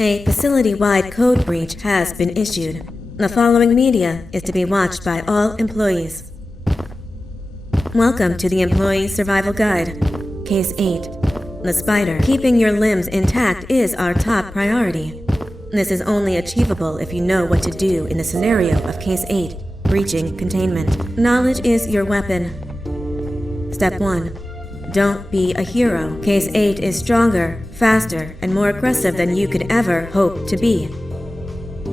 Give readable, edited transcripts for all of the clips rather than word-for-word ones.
A facility-wide code breach has been issued. The following media is to be watched by all employees. Welcome to the Employee Survival Guide. Case 8. The spider. Keeping your limbs intact is our top priority. This is only achievable if you know what to do in the scenario of Case 8, breaching containment. Knowledge is your weapon. Step 1. Don't be a hero. Case 8 is stronger, faster, and more aggressive than you could ever hope to be.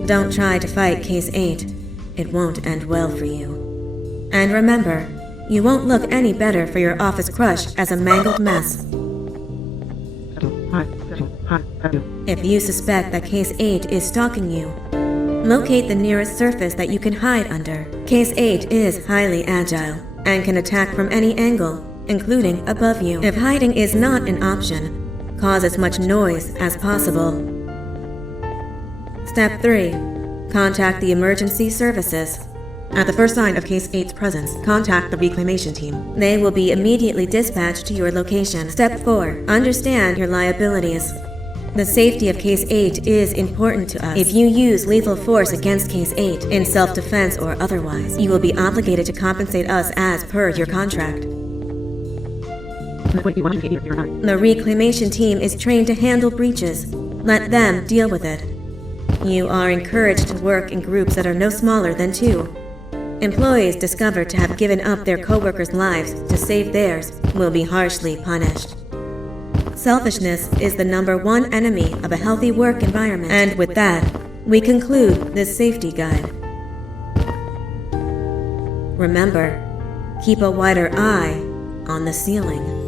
Don't try to fight Case 8. It won't end well for you. And remember, you won't look any better for your office crush as a mangled mess. If you suspect that Case 8 is stalking you, locate the nearest surface that you can hide under. Case 8 is highly agile and can attack from any angle, including above you. If hiding is not an option, cause as much noise as possible. Step 3. Contact the emergency services. At the first sign of Case 8's presence, contact the reclamation team. They will be immediately dispatched to your location. Step 4. Understand your liabilities. The safety of Case 8 is important to us. If you use lethal force against Case 8, in self-defense or otherwise, you will be obligated to compensate us as per your contract. The reclamation team is trained to handle breaches. Let them deal with it. You are encouraged to work in groups that are no smaller than 2. Employees discovered to have given up their co-workers' lives to save theirs will be harshly punished. Selfishness is the #1 enemy of a healthy work environment. And with that, we conclude this safety guide. Remember, keep a wider eye on the ceiling.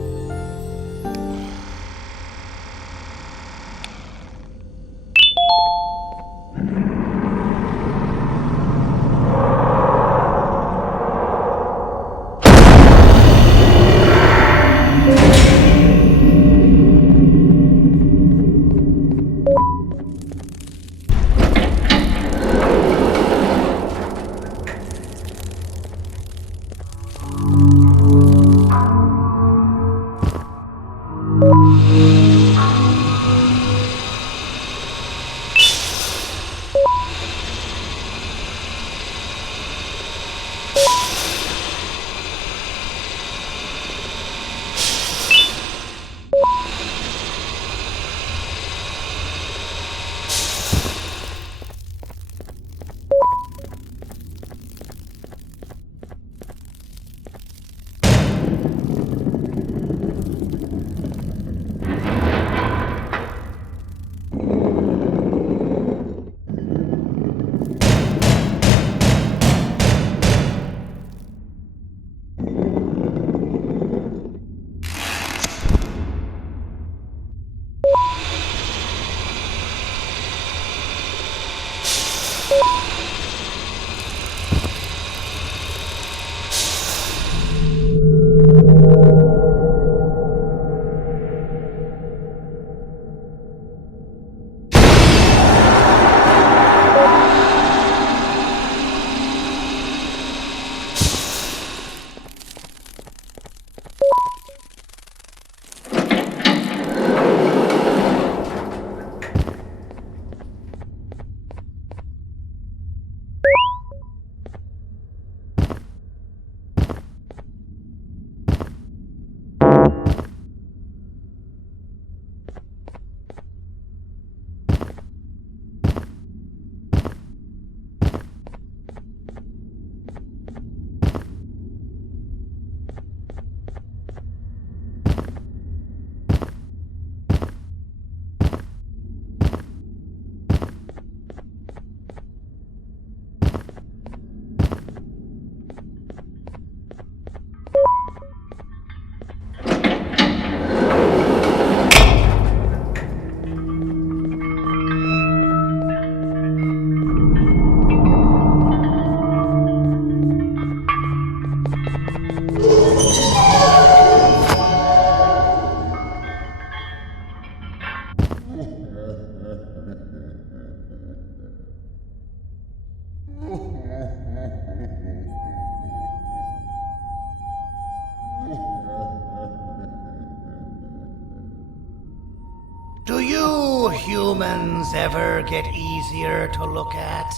you humans ever get easier to look at?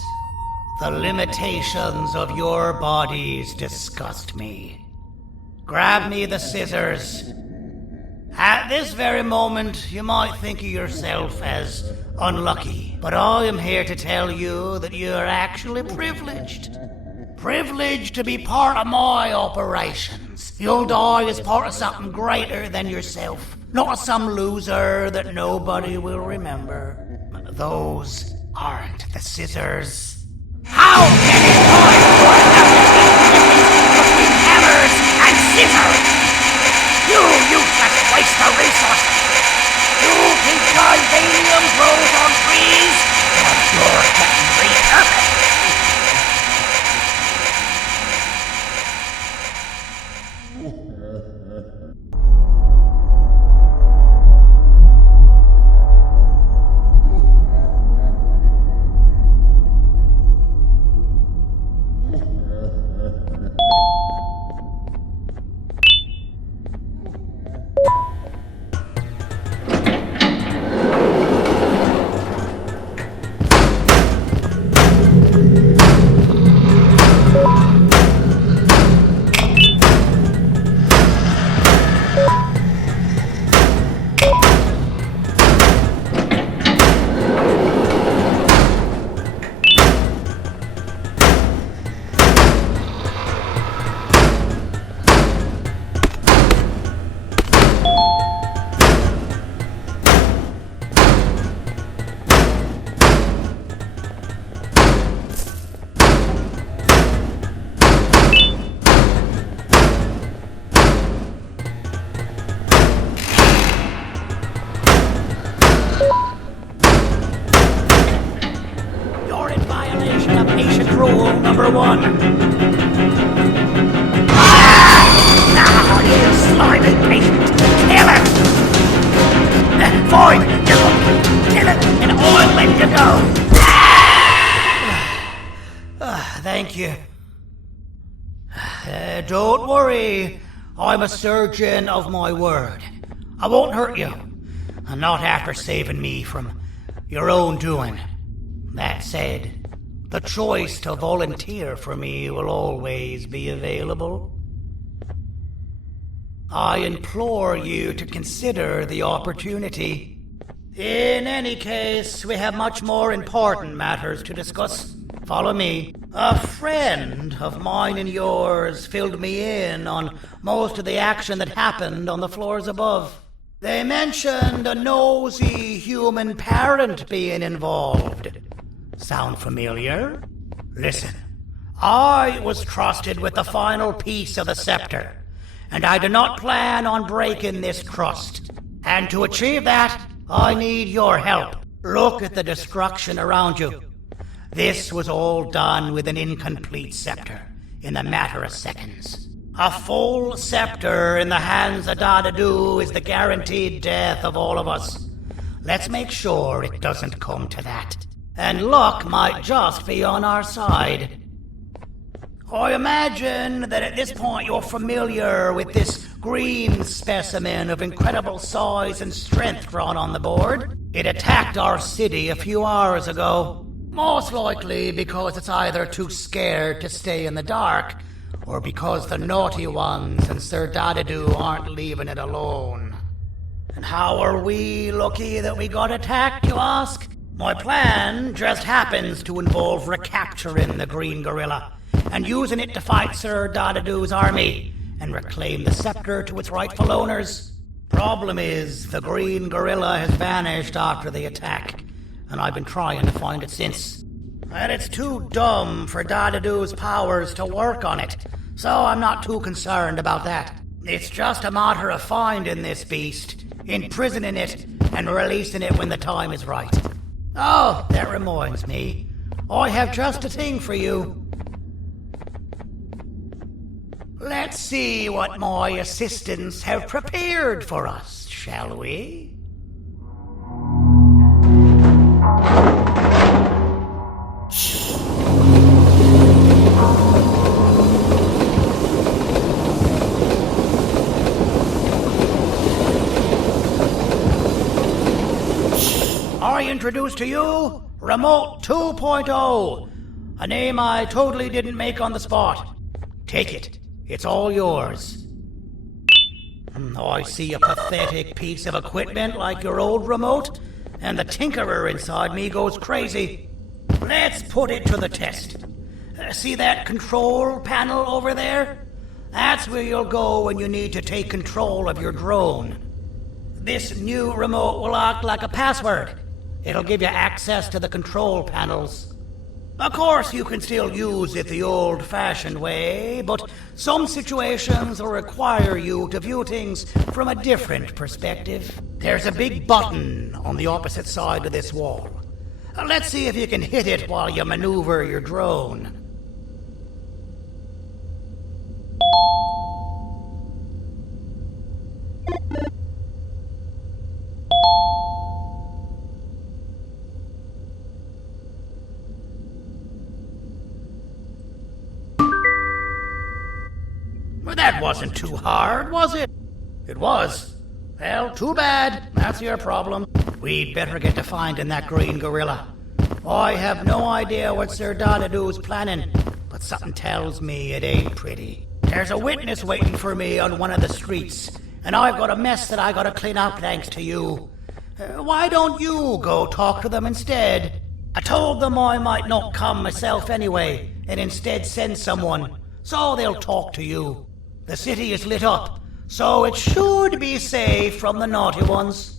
The limitations of your bodies disgust me. Grab me the scissors. At this very moment, you might think of yourself as unlucky, but I am here to tell you that you're actually privileged. Privileged to be part of my operations. You'll die as part of something greater than yourself, not as some loser that nobody will remember. Those aren't the scissors. How many times do I have to keep between hammers and scissors? You useless waste of resources! You think titanium grows on trees? But you're getting repurposed! Rule number 1. Now you slimy patient! Kill it! Fine, kill it, and I'll let you go! Thank you. Don't worry, I'm a surgeon of my word. I won't hurt you, and not after saving me from your own doing. That said, the choice to volunteer for me will always be available. I implore you to consider the opportunity. In any case, we have much more important matters to discuss. Follow me. A friend of mine and yours filled me in on most of the action that happened on the floors above. They mentioned a nosy human parent being involved. Sound familiar? Listen, I was trusted with the final piece of the scepter, and I do not plan on breaking this trust. And to achieve that, I need your help. Look at the destruction around you. This was all done with an incomplete scepter, in a matter of seconds. A full scepter in the hands of Dadadu is the guaranteed death of all of us. Let's make sure it doesn't come to that. And luck might just be on our side. I imagine that at this point you're familiar with this green specimen of incredible size and strength drawn on the board. It attacked our city a few hours ago. Most likely because it's either too scared to stay in the dark, or because the naughty ones and Sir Dadadu aren't leaving it alone. And how are we lucky that we got attacked, you ask? My plan just happens to involve recapturing the green gorilla and using it to fight Sir Dadadu's army and reclaim the scepter to its rightful owners. Problem is, the green gorilla has vanished after the attack, and I've been trying to find it since. And it's too dumb for Dadadu's powers to work on it, so I'm not too concerned about that. It's just a matter of finding this beast, imprisoning it, and releasing it when the time is right. Oh, that reminds me. I have just a thing for you. Let's see what my assistants have prepared for us, shall we? I introduce to you Remote 2.0, a name I totally didn't make on the spot. Take it. It's all yours. Oh, I see a pathetic piece of equipment like your old remote, and the tinkerer inside me goes crazy. Let's put it to the test. See that control panel over there? That's where you'll go when you need to take control of your drone. This new remote will act like a password. It'll give you access to the control panels. Of course, you can still use it the old-fashioned way, but some situations will require you to view things from a different perspective. There's a big button on the opposite side of this wall. Let's see if you can hit it while you maneuver your drone. Well, that wasn't too hard, was it? It was. Well, too bad. That's your problem. We'd better get to finding that green gorilla. I have no idea what Sir Dadadoo's planning, but something tells me it ain't pretty. There's a witness waiting for me on one of the streets, and I've got a mess that I gotta clean up thanks to you. Why don't you go talk to them instead? I told them I might not come myself anyway, and instead send someone, so they'll talk to you. The city is lit up, so it should be safe from the naughty ones.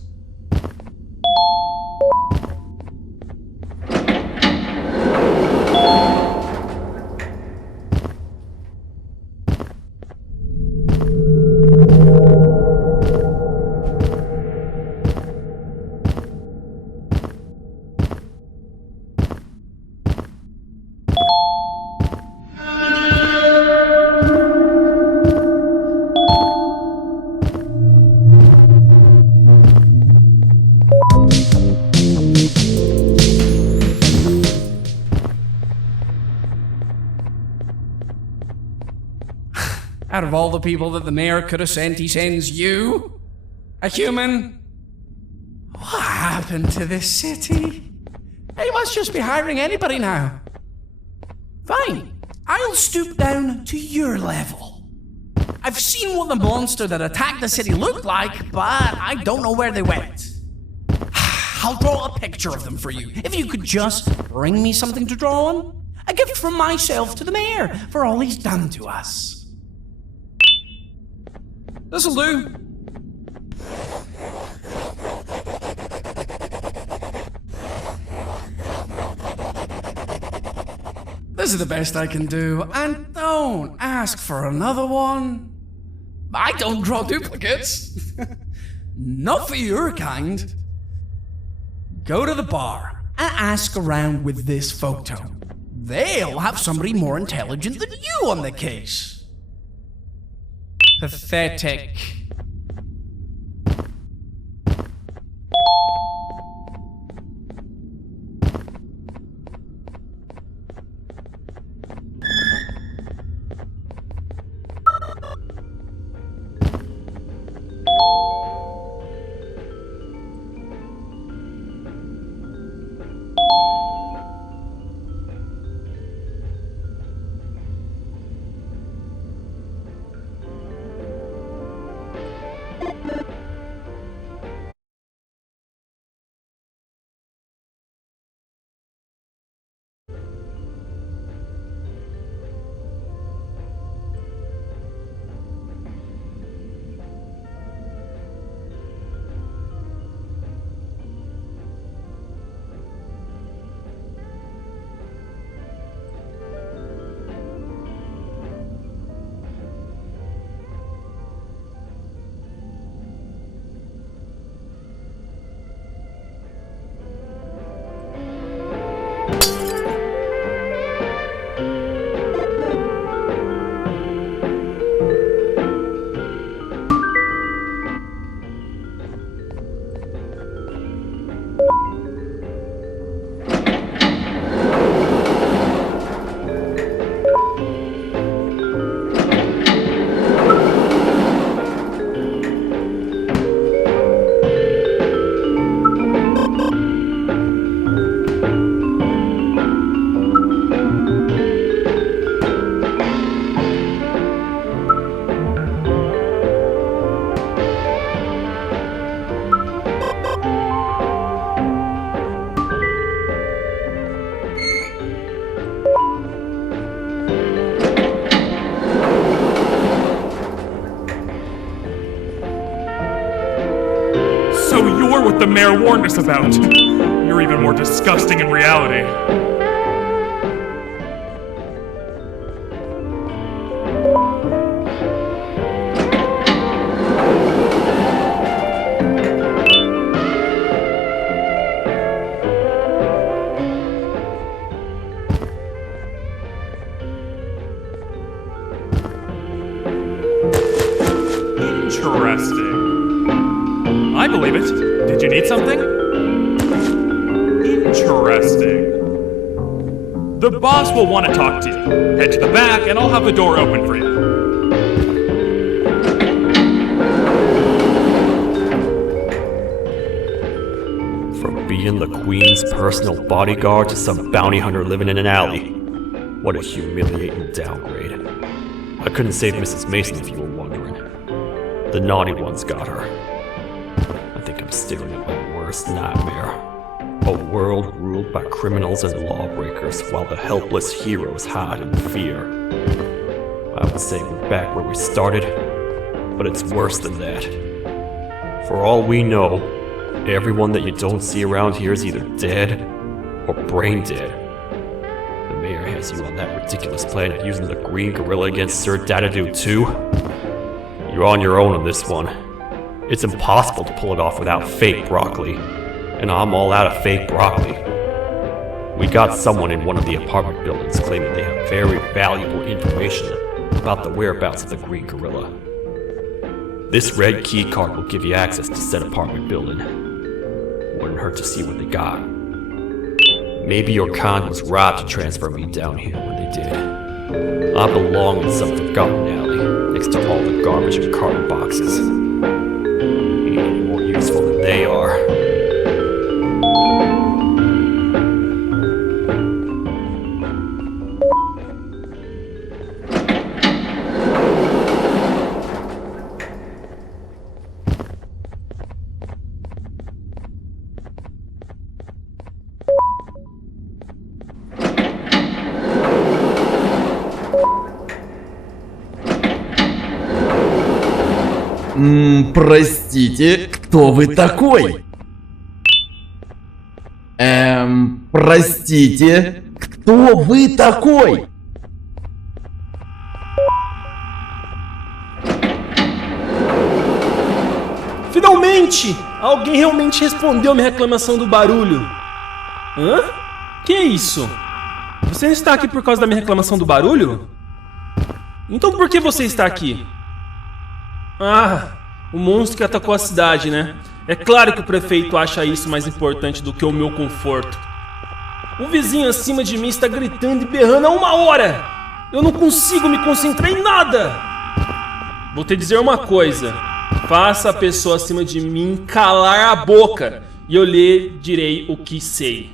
Out of all the people that the mayor could have sent, he sends you? A human? What happened to this city? He must just be hiring anybody now. Fine, I'll stoop down to your level. I've seen what the monster that attacked the city looked like, but I don't know where they went. I'll draw a picture of them for you, if you could just bring me something to draw on. A gift from myself to the mayor for all he's done to us. This'll do. This is the best I can do, and don't ask for another one. I don't draw duplicates. Not for your kind. Go to the bar and ask around with this photo. They'll have somebody more intelligent than you on the case. Pathetic. true what the mayor warned us about. You're even more disgusting in reality. Interesting. I believe it. Did you need something? Interesting. The boss will want to talk to you. Head to the back and I'll have the door open for you. From being the Queen's personal bodyguard to some bounty hunter living in an alley. What a humiliating downgrade. I couldn't save Mrs. Mason if you were wondering. The naughty ones got her. I think I'm staring at my worst nightmare. A world ruled by criminals and lawbreakers while the helpless heroes hide in fear. I would say we're back where we started, but it's worse than that. For all we know, everyone that you don't see around here is either dead or brain dead. The mayor has you on that ridiculous plan of using the green gorilla against Sir Dadadoo too. You're on your own on this one. It's impossible to pull it off without fake broccoli. And I'm all out of fake broccoli. We got someone in one of the apartment buildings claiming they have very valuable information about the whereabouts of the green gorilla. This red key card will give you access to said apartment building. Wouldn't hurt to see what they got. Maybe your con was right to transfer me down here when they did. I belong in some forgotten alley, next to all the garbage and carton boxes. Ain't any more useful than they are. Простите, кто вы такой? Простите, кто вы такой? Finalmente! Alguém realmente respondeu minha reclamação do barulho. Hã? Que é isso? Você não está aqui por causa da minha reclamação do barulho? Então por que você está aqui? Ah, o monstro que atacou a cidade, né? É claro que o prefeito acha isso mais importante do que o meu conforto. O vizinho acima de mim está gritando e berrando há 1 hora! Eu não consigo me concentrar em nada! Vou te dizer uma coisa. Faça a pessoa acima de mim calar a boca e eu lhe direi o que sei.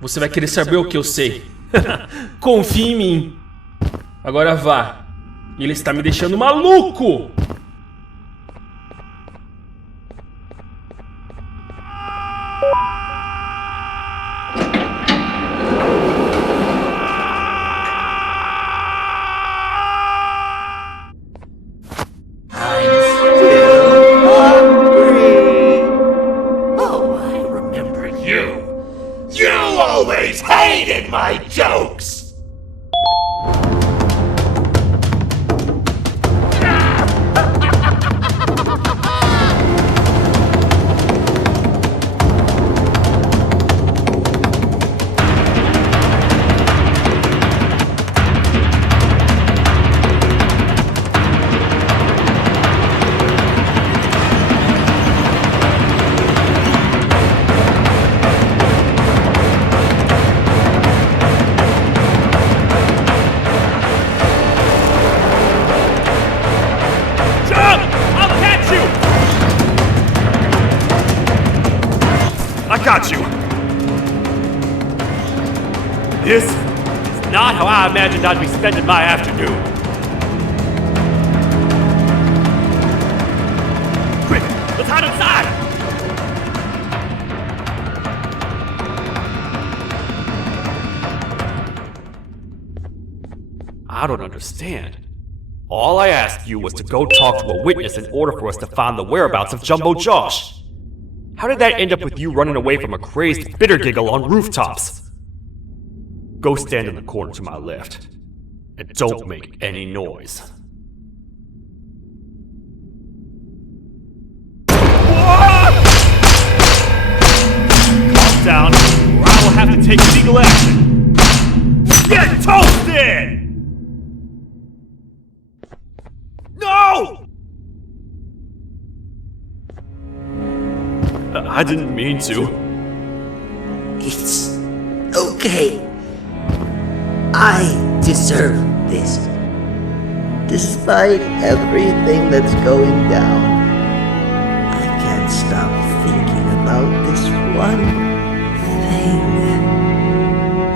Você vai querer saber o que eu sei. Confie em mim. Agora vá. Ele está me deixando maluco! Hated my jokes! I got you! This is not how I imagined I'd be spending my afternoon. Quick, let's hide inside! I don't understand. All I asked you was to go talk to a witness in order for us to find the whereabouts of Jumbo Josh. How did that end up with you running away from a crazed bitter giggle on rooftops? Go stand in the corner to my left. And don't make any noise. Calm down, or I will have to take legal action. Get toasted! No! I didn't mean to. It's okay. I deserve this. Despite everything that's going down, I can't stop thinking about this one thing.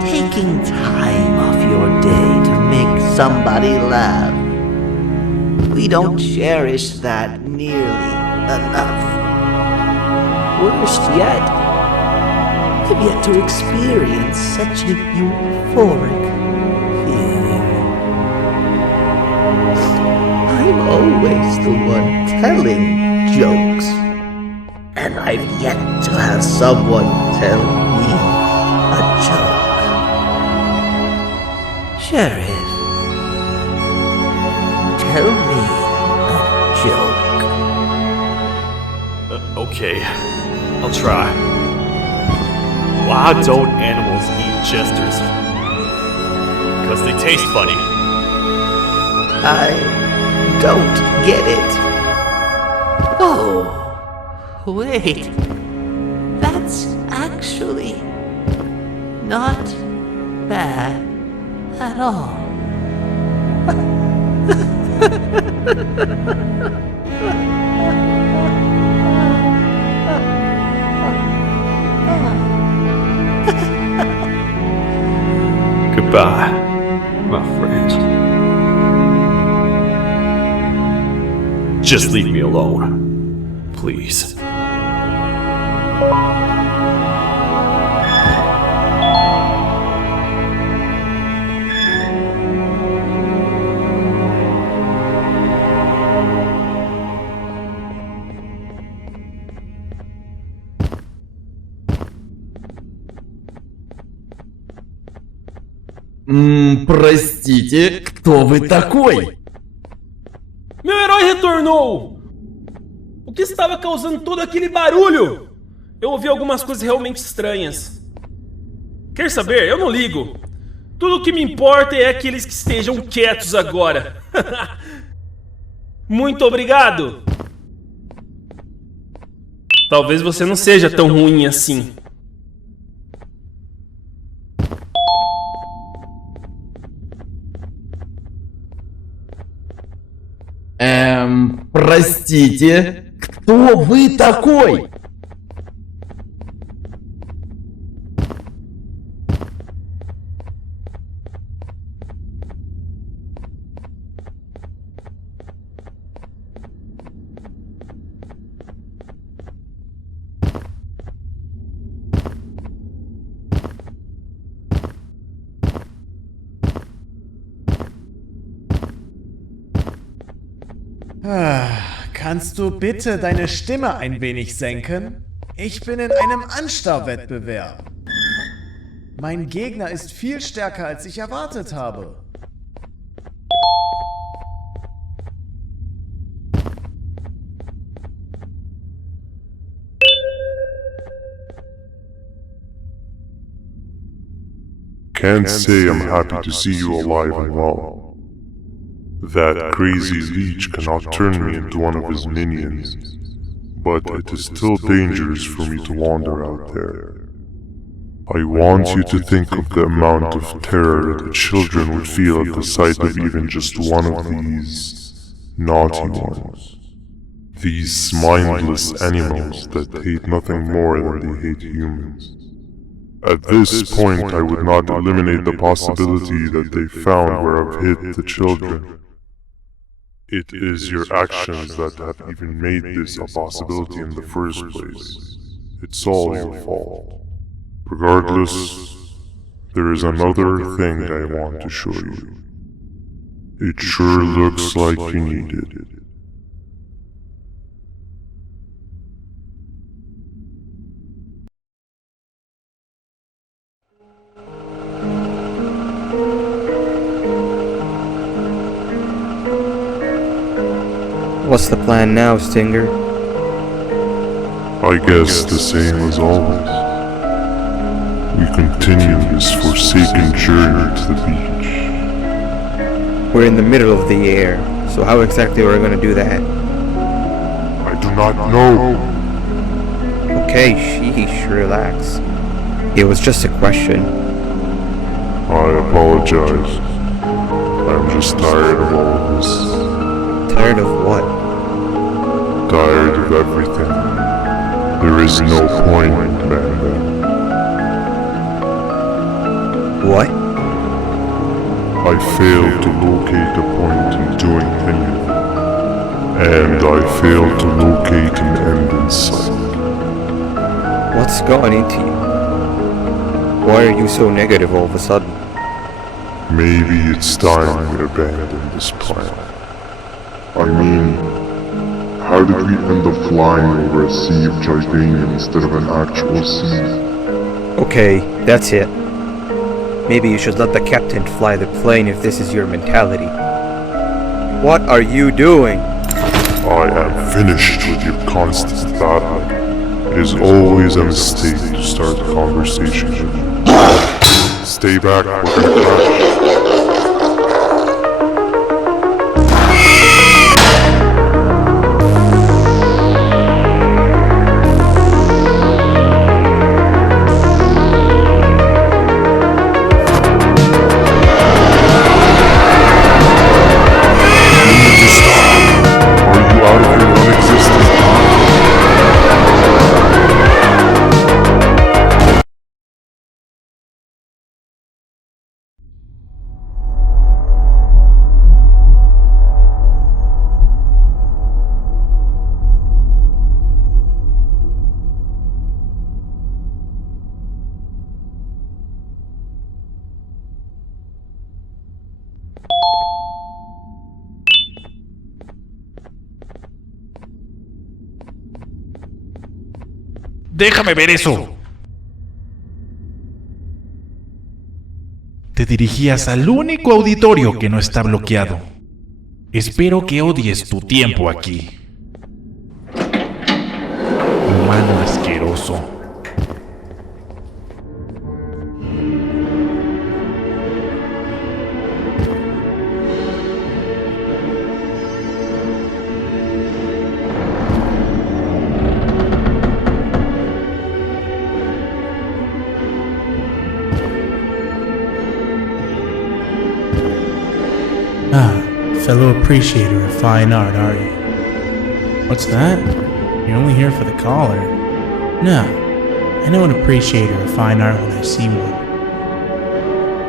Taking time off your day to make somebody laugh. We don't cherish that nearly enough. Worst yet, I've yet to experience such a euphoric feeling. I'm always the one telling jokes, and I've yet to have someone tell me a joke. Sheriff, tell me a joke. Okay, I'll try. Why don't animals eat jesters? Because they taste funny. I don't get it. Oh, wait. That's actually not bad at all. Goodbye, my friend. Just leave me alone, please. Простите, кто вы такой? Meu herói retornou! O que estava causando todo aquele barulho? Eu ouvi algumas coisas realmente estranhas. Quer saber? Eu não ligo. Tudo o que me importa é aqueles que estejam quietos agora. Muito obrigado! Talvez você não seja tão ruim assim. Простите, кто вы такой? Kannst du bitte deine Stimme ein wenig senken? Ich bin in einem Anstarrwettbewerb. Mein Gegner ist viel stärker, als ich erwartet habe. Can't say I'm happy to see you alive and well. That crazy leech cannot turn me into one of his minions, but it is still dangerous for me to wander out there. I want you to think of the amount of terror the children would feel at the sight of even just one of these naughty ones. These mindless animals that hate nothing more than they hate humans. At this point, I would not eliminate the possibility that they found where I've hid the children. It is your actions that have even made this a possibility in the first place. It's all your fault. Regardless, there is another thing I want to show you. It sure looks like you need it. What's the plan now, Stinger? I guess the same as always. We continue this forsaken journey to the beach. We're in the middle of the air, so how exactly are we gonna do that? I do not know. Okay, sheesh, relax. It was just a question. I apologize. I'm just tired of all of this. Tired of what? Tired of everything. There is no point, Banban. What? I failed to locate a point in doing anything. And I failed to locate an end in sight. What's gone into you? Why are you so negative all of a sudden? Maybe it's time we abandon this plan. I mean, how did we end up flying over a sea of Jardania instead of an actual sea? Okay, that's it. Maybe you should let the captain fly the plane if this is your mentality. What are you doing? I am finished with your constant battling. It is always a mistake to start a conversation with you. Stay back or you crash. ¡Déjame ver eso! Te dirigías al único auditorio que no está bloqueado. Espero que odies tu tiempo aquí. Humano asqueroso. Fellow appreciator of fine art, are you? What's that? You're only here for the collar. No, I know an appreciator of fine art when I see one.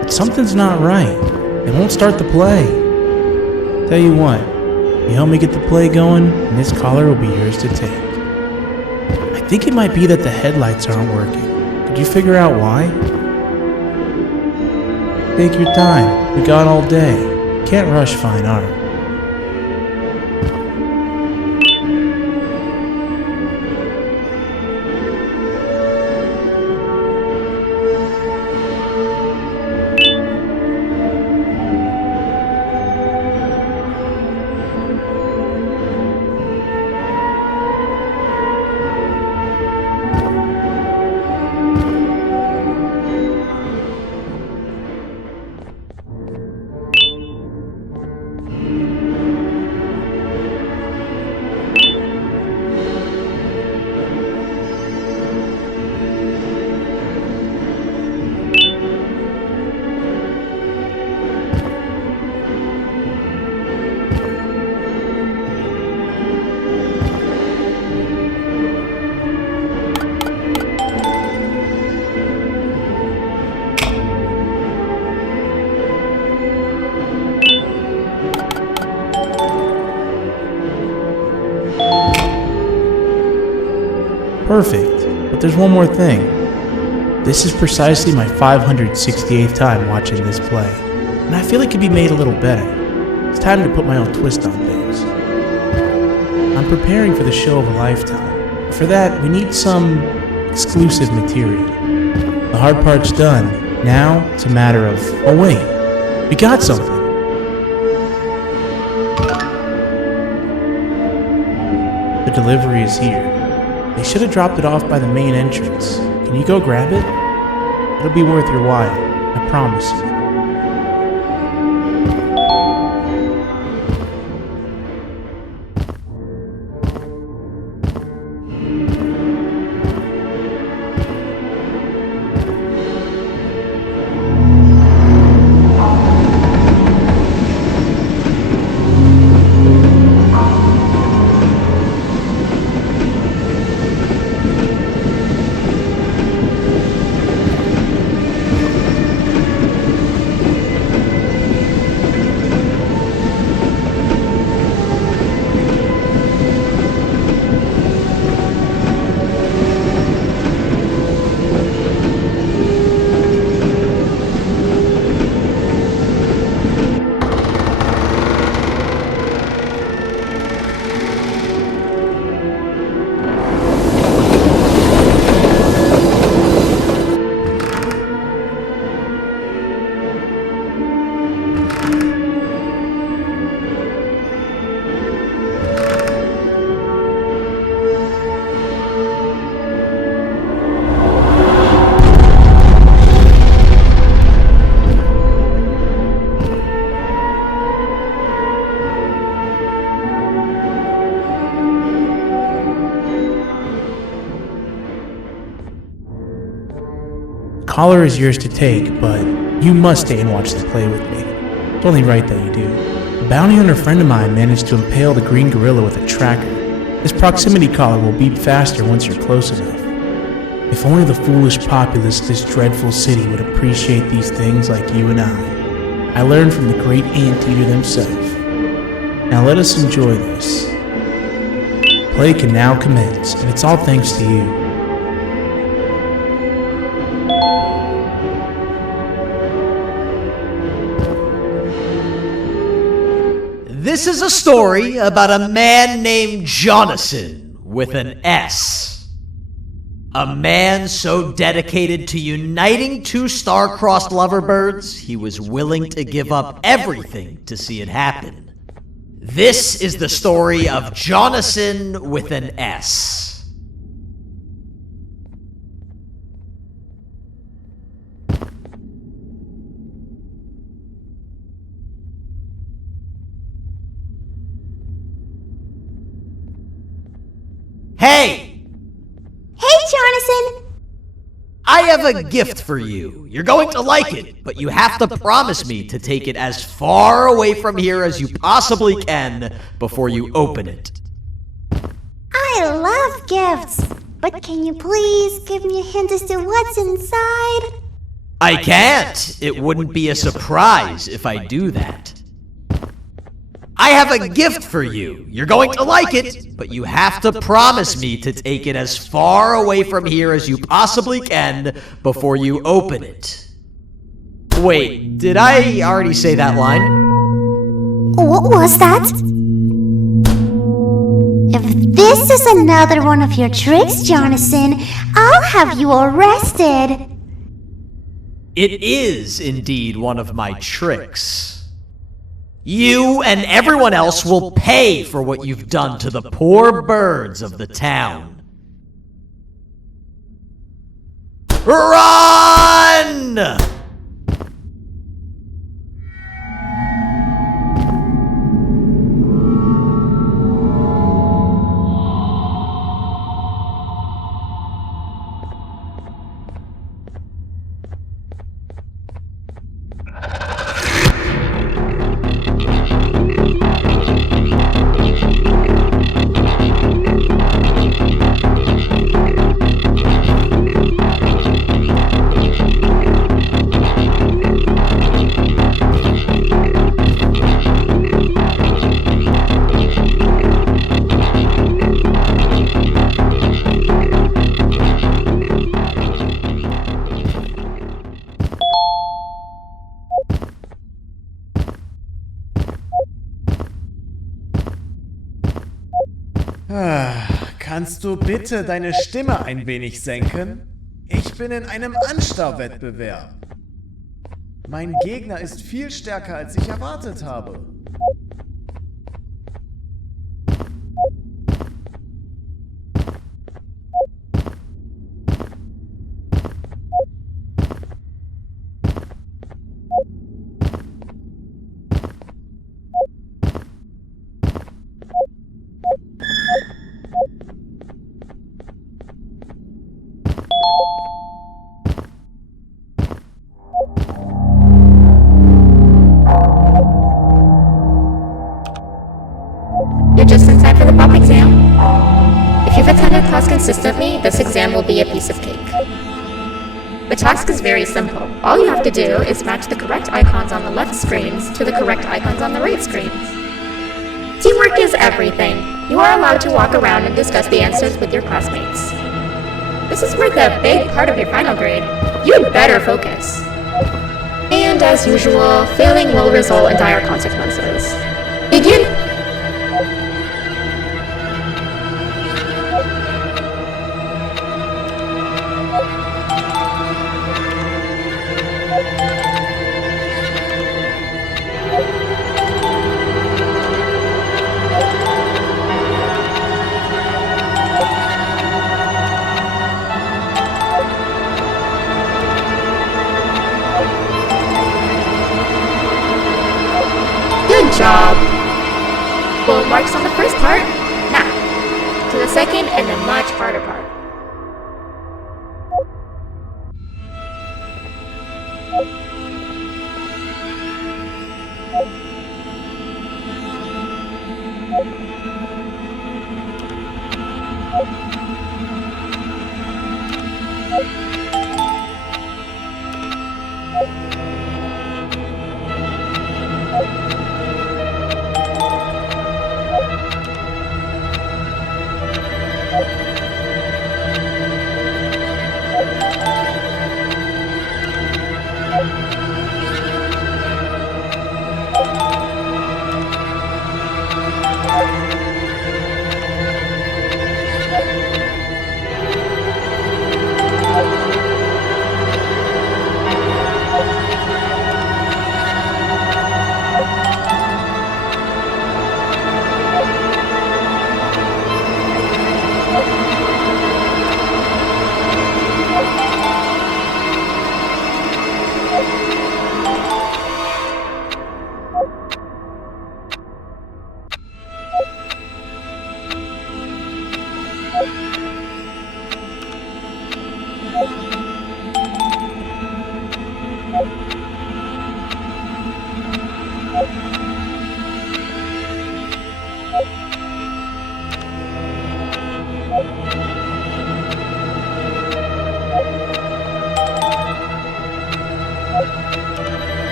But something's not right. They won't start the play. Tell you what, you help me get the play going, and this collar will be yours to take. I think it might be that the headlights aren't working. Could you figure out why? Take your time. We got all day. Can't rush fine art. Perfect, but there's one more thing. This is precisely my 568th time watching this play, and I feel it could be made a little better. It's time to put my own twist on things. I'm preparing for the show of a lifetime. For that, we need some exclusive material. The hard part's done. Now, it's a matter of, oh wait, we got something. The delivery is here. They should have dropped it off by the main entrance. Can you go grab it? It'll be worth your while, I promise you. Collar is yours to take, but you must stay and watch the play with me. It's only right that you do. A bounty hunter friend of mine managed to impale the green gorilla with a tracker. This proximity collar will beep faster once you're close enough. If only the foolish populace of this dreadful city would appreciate these things like you and I learned from the great anteater themselves. Now let us enjoy this. Play can now commence, and it's all thanks to you. This is a story about a man named Jonathan with an S. A man so dedicated to uniting two star-crossed loverbirds, he was willing to give up everything to see it happen. This is the story of Jonathan with an S. Hey! Hey, Jonathan! I have a gift for you. You're going to like it, but you have to promise me to take it as far away from here as you possibly can before you open it. I love gifts, but can you please give me a hint as to what's inside? I can't. It wouldn't be a surprise if I do that. I have a gift for you. You're going to like it, but you have to promise me to take it as far away from here as you possibly can before you open it. Wait, did I already say that line? What was that? If this is another one of your tricks, Jonathan, I'll have you arrested. It is indeed one of my tricks. You and everyone else will pay for what you've done to the poor birds of the town. Run! Kannst du bitte deine Stimme ein wenig senken? Ich bin in einem Anstarrwettbewerb. Mein Gegner ist viel stärker, als ich erwartet habe. task consistently, this exam will be a piece of cake. The task is very simple. All you have to do is match the correct icons on the left screens to the correct icons on the right screens. Teamwork is everything. You are allowed to walk around and discuss the answers with your classmates. This is worth a big part of your final grade. You'd better focus. And as usual, failing will result in dire consequences. Begin! Good job! Full marks on the first part. Now, to the second and the much harder part.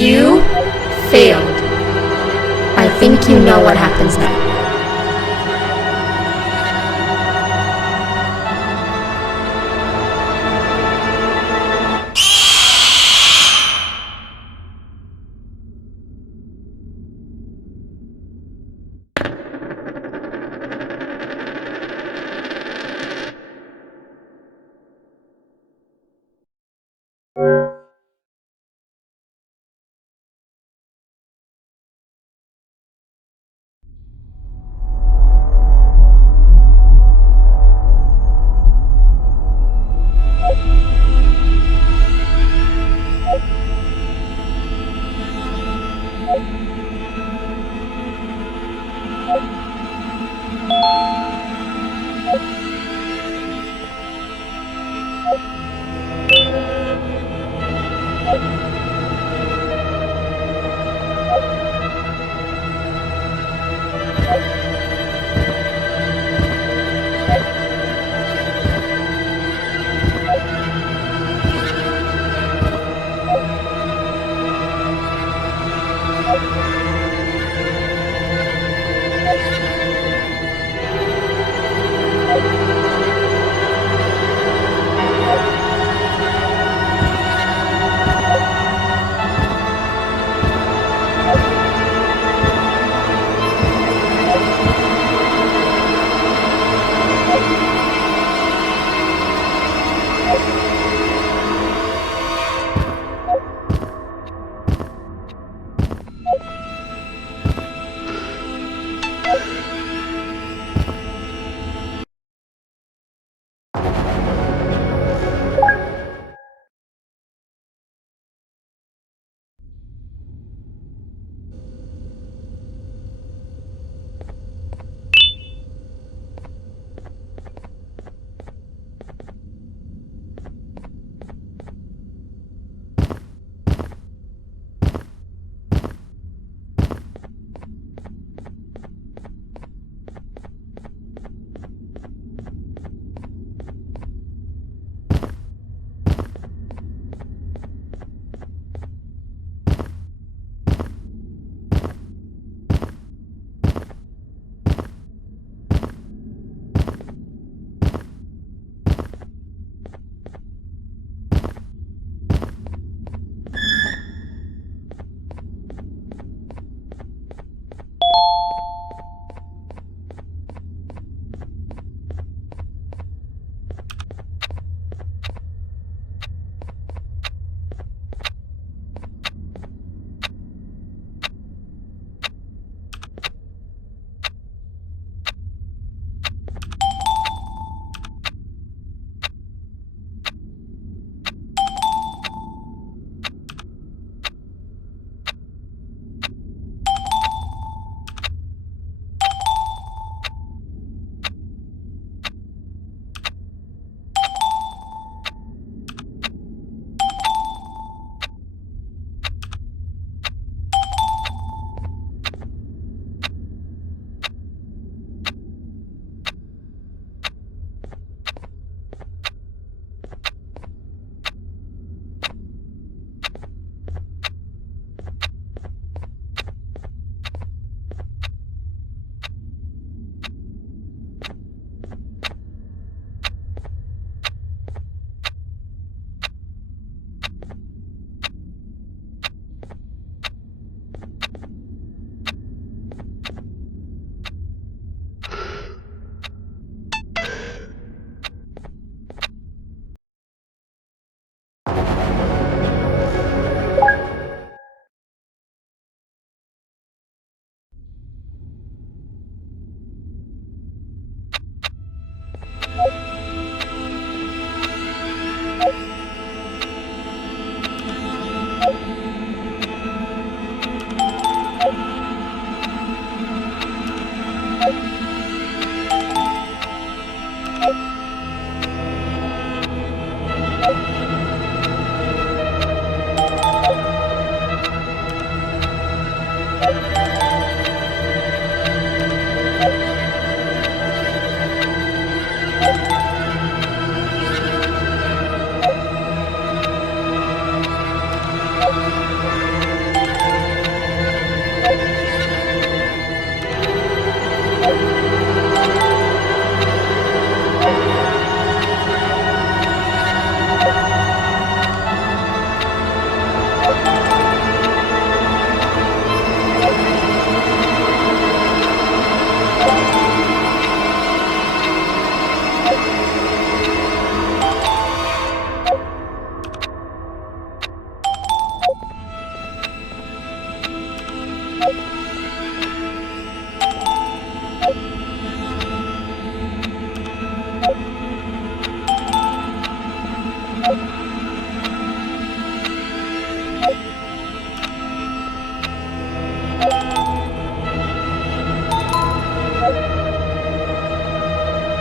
You failed. I think you know what happens now.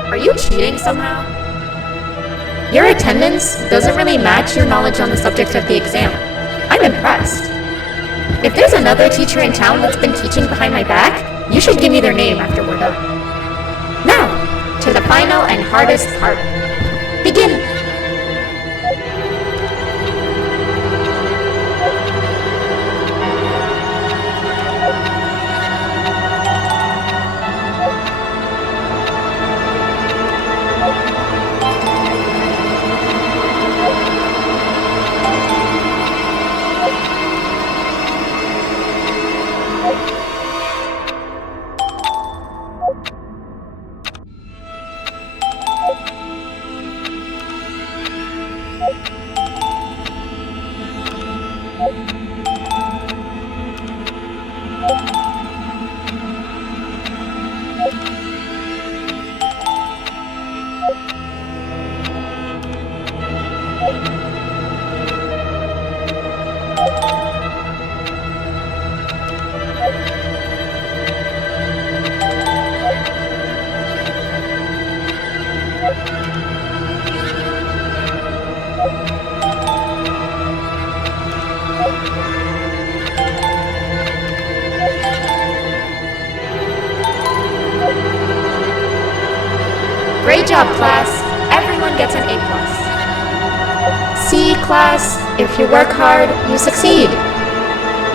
Are you cheating somehow? Your attendance doesn't really match your knowledge on the subject of the exam. I'm impressed. If there's another teacher in town that's been teaching behind my back, you should give me their name after we're done. Now, to the final and hardest part. Begin! Great job, class. Everyone gets an A+. C, class, if you work hard, you succeed.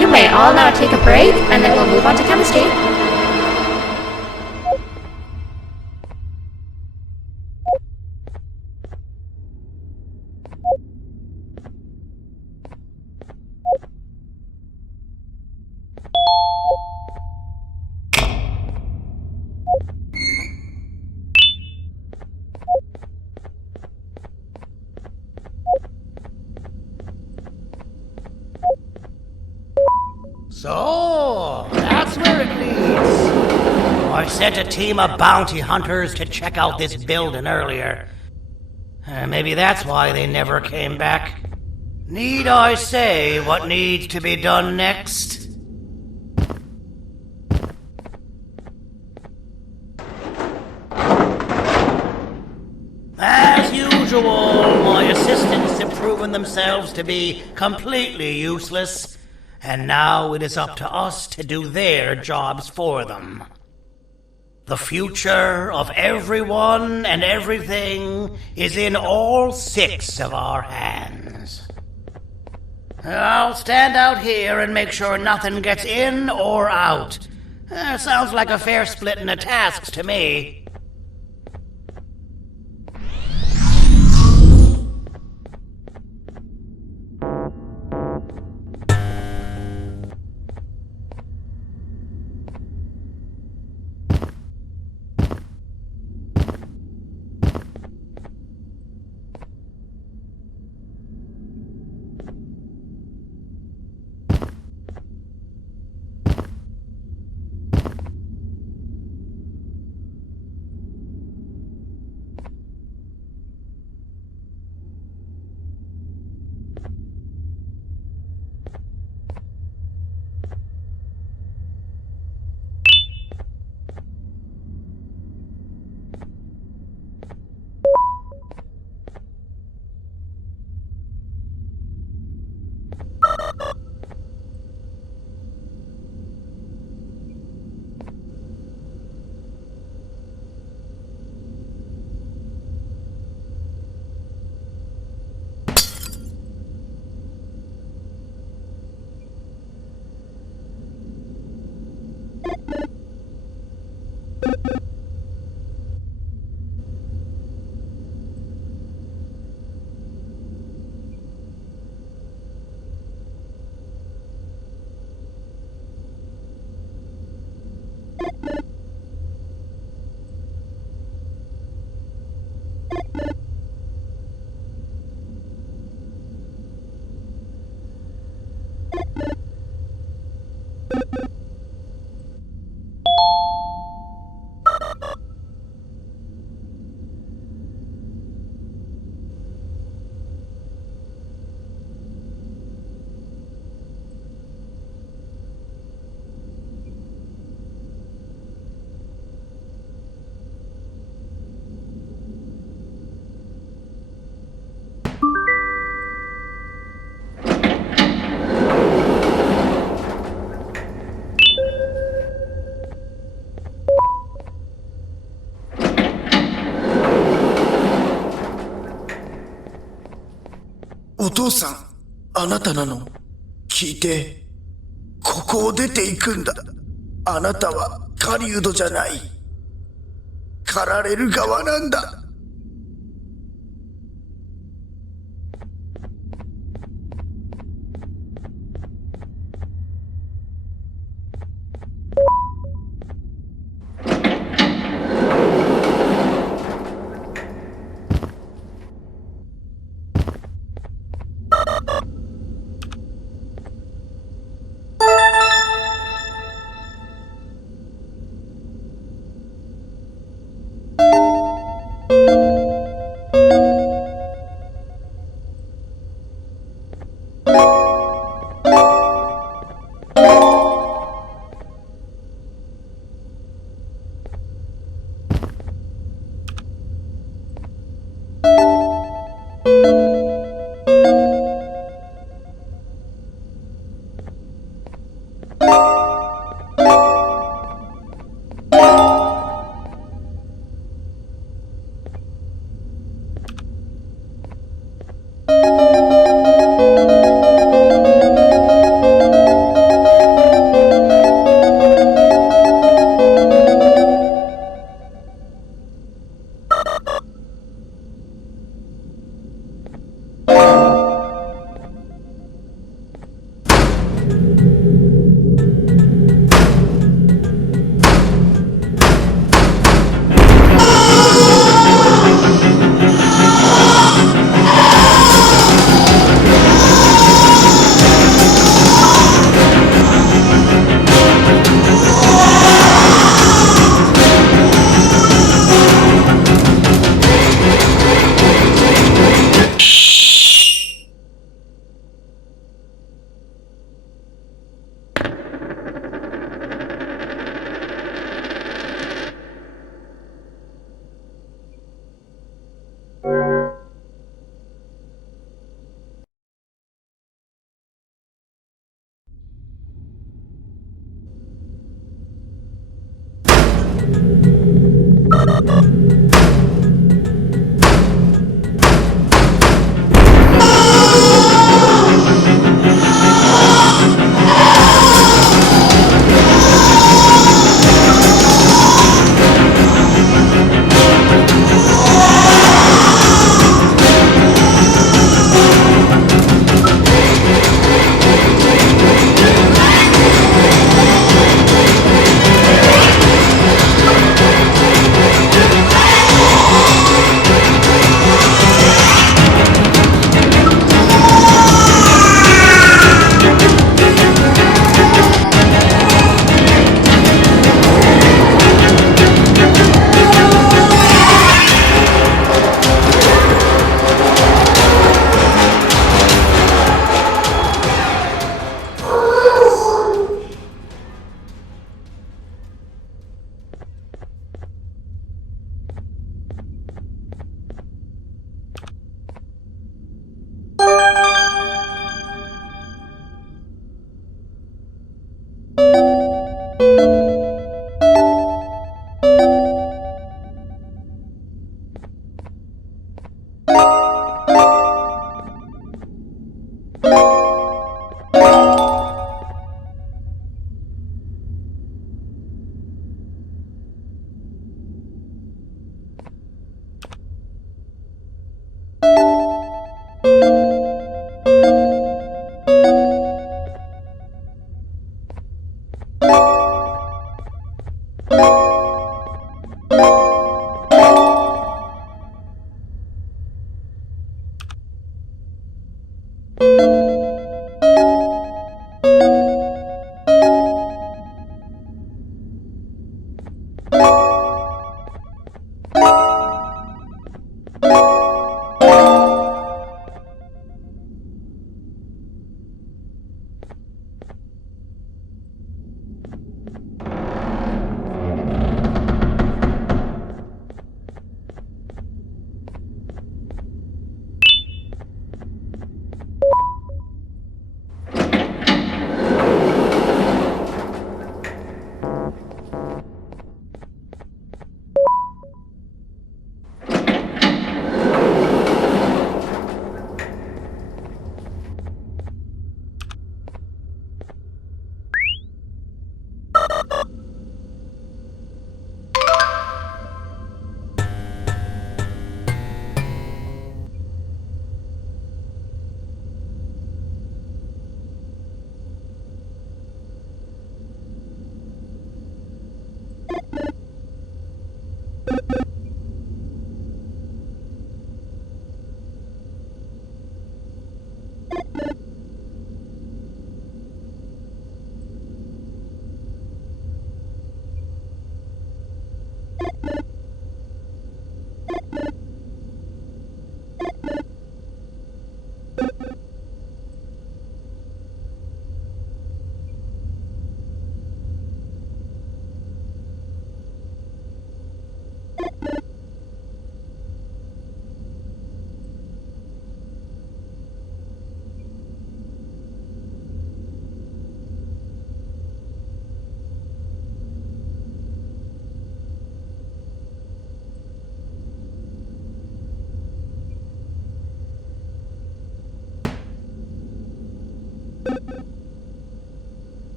You may all now take a break, and then we'll move on to chemistry. So, that's where it leads. I sent a team of bounty hunters to check out this building earlier. Maybe that's why they never came back. Need I say what needs to be done next? As usual, my assistants have proven themselves to be completely useless. And now it is up to us to do their jobs for them. The future of everyone and everything is in all 6 of our hands. I'll stand out here and make sure nothing gets in or out. Sounds like a fair splitting of tasks to me. お父さん、あなたなの？聞いて。ここを出ていくんだ。あなたは狩人じゃない。狩られる側なんだ。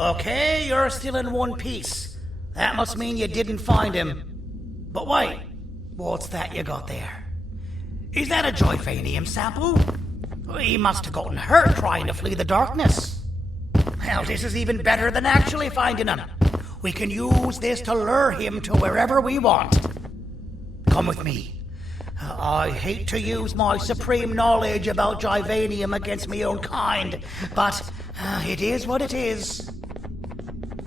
Okay, you're still in one piece. That must mean you didn't find him. But wait, what's that you got there? Is that a Joyphanium sample? He must have gotten hurt trying to flee the darkness. Well, this is even better than actually finding him. We can use this to lure him to wherever we want. Come with me. I hate to use my supreme knowledge about Joyphanium against my own kind, but it is what it is.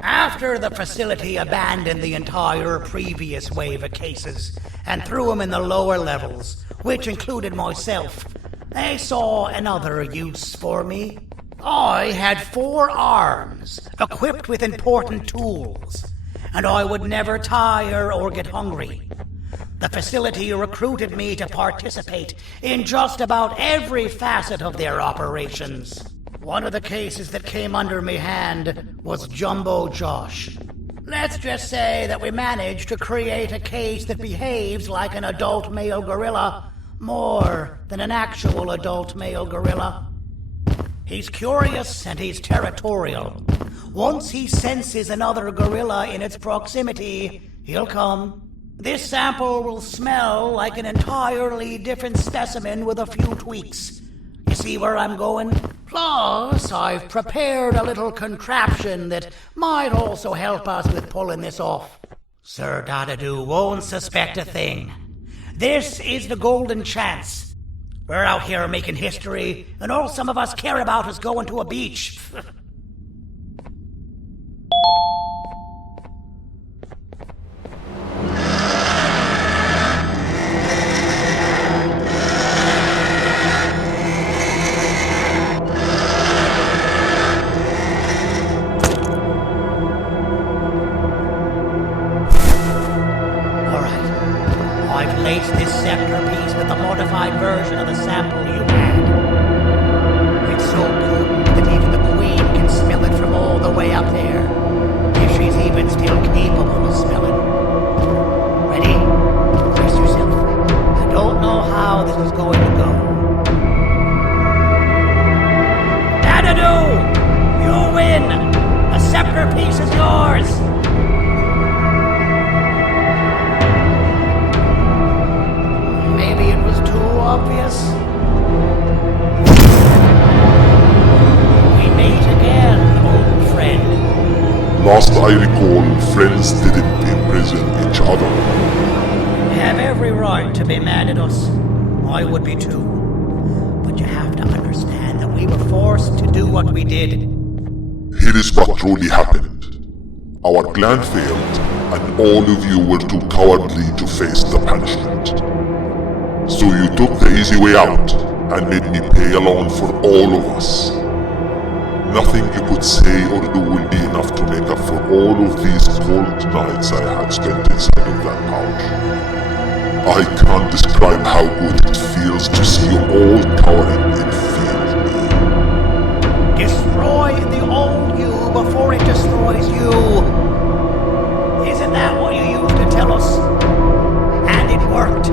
After the facility abandoned the entire previous wave of cases and threw them in the lower levels, which included myself, they saw another use for me. I had 4 arms, equipped with important tools, and I would never tire or get hungry. The facility recruited me to participate in just about every facet of their operations. One of the cases that came under me hand was Jumbo Josh. Let's just say that we managed to create a case that behaves like an adult male gorilla, more than an actual adult male gorilla. He's curious and he's territorial. Once he senses another gorilla in its proximity, he'll come. This sample will smell like an entirely different specimen with a few tweaks. You see where I'm going? Plus, I've prepared a little contraption that might also help us with pulling this off. Sir Dadadoo won't suspect a thing. This is the golden chance. We're out here making history, and all some of us care about is going to a beach. This scepter piece with the modified version of the sample you had. It's so potent that even the Queen can smell it from all the way up there. If she's even still capable of smelling. obvious? We meet again, old friend. Last I recall, friends didn't imprison each other. You have every right to be mad at us. I would be too. But you have to understand that we were forced to do what we did. Here is what truly happened. Our plan failed, and all of you were too cowardly to face the punishment. So you took the easy way out, and made me pay along for all of us. Nothing you could say or do will be enough to make up for all of these cold nights I had spent inside of that pouch. I can't describe how good it feels to see you all cowering in fear of me. Destroy the old you before it destroys you. Isn't that what you used to tell us? And it worked.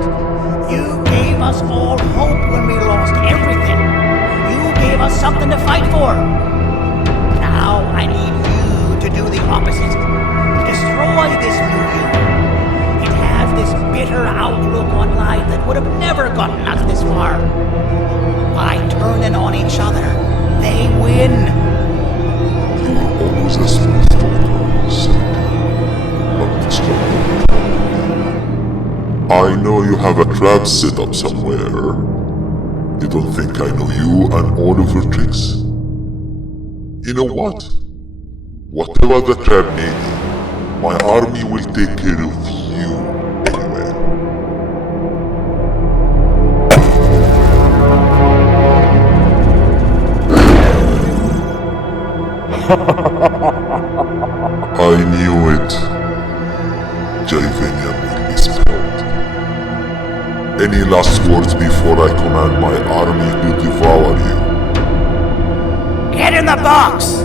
You gave us all hope when we lost everything. You gave us something to fight for. Now I need you to do the opposite. Destroy this new you. It has this bitter outlook on life that would have never gotten us this far. By turning on each other, they win. You were always a smooth talker, Sandy. But it's not. I know you have a trap set up somewhere. You don't think I know you and all of your tricks? You know what? Whatever the trap may be, my army will take care of you anyway. I knew it. Javanian will be spelled. Any last words before I command my army to devour you? Get in the box!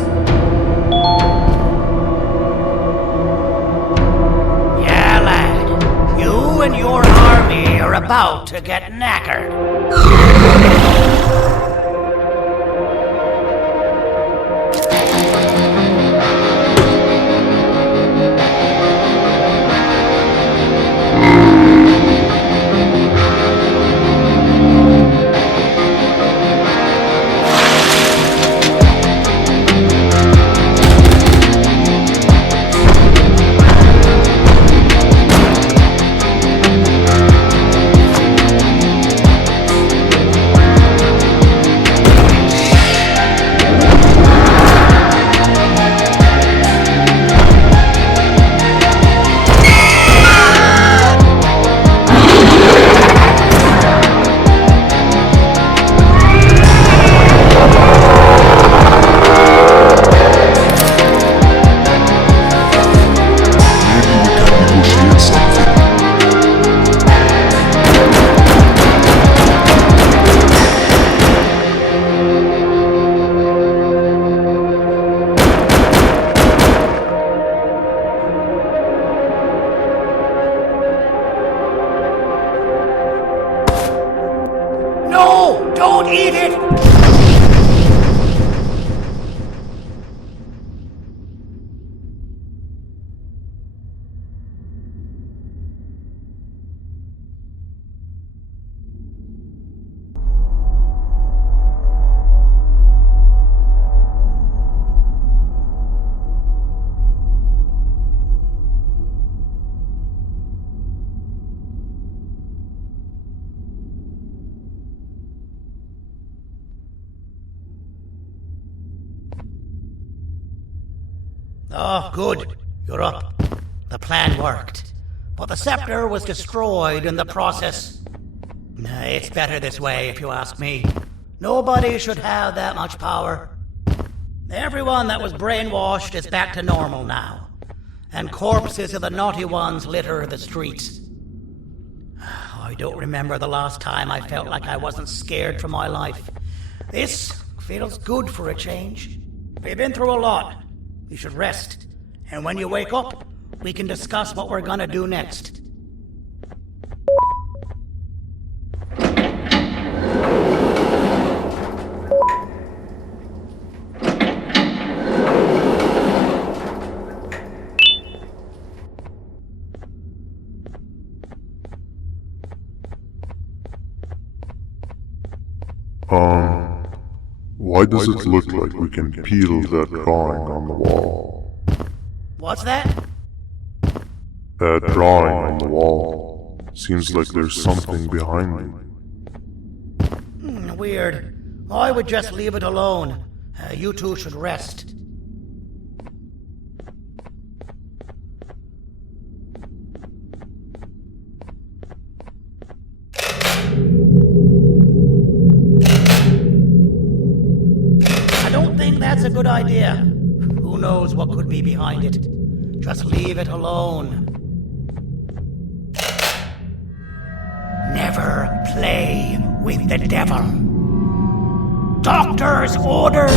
Yeah, lad. You and your army are about to get knackered. No! Don't eat it! Oh, good. You're up. The plan worked. But the scepter was destroyed in the process. It's better this way, if you ask me. Nobody should have that much power. Everyone that was brainwashed is back to normal now. And corpses of the naughty ones litter the streets. I don't remember the last time I felt like I wasn't scared for my life. This feels good for a change. We've been through a lot. You should rest. And when you wake up, we can discuss what we're gonna do next. Why does it look like we can peel that drawing on the wall? What's that? That drawing on the wall. Seems like there's something behind it. Weird. I would just leave it alone. You two should rest. I don't think that's a good idea. Who knows what could be behind it? Just leave it alone. Never play with the devil. Doctor's orders!